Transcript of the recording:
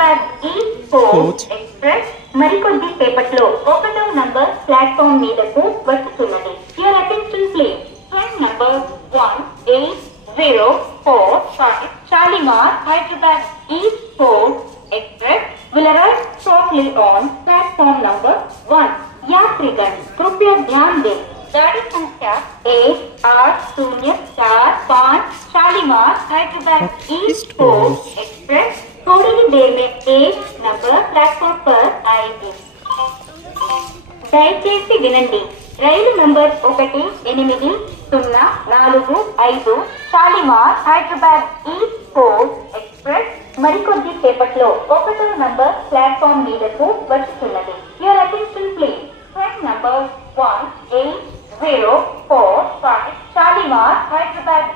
Hyderabad East Coast Express మరికొద్ది సేపట్లో 1వ నంబర్ ప్లాట్ఫామ్ మీదకు వస్తున్నది. Your attention please. Train number 18045 Shalimar Hyderabad East Coast express will arrive shortly on platform number 1. यात्रीगण कृपया ध्यान दें, गाड़ी संख्या 1804 Shalimar Hyderabad East Coast Express थोड़ी ही देर में 1 नंबर प्लेटफॉर्म पर आएगी. దయచేసి వినండి, రైలు number 1804 Shalimar Hyderabad East Coast Express మరికొద్ది సేపట్లో 1వ నంబర్ ప్లాట్ఫామ్ మీదకు వస్తున్నది. Your attention please. Train number 18045 Shalimar హైదరాబాద్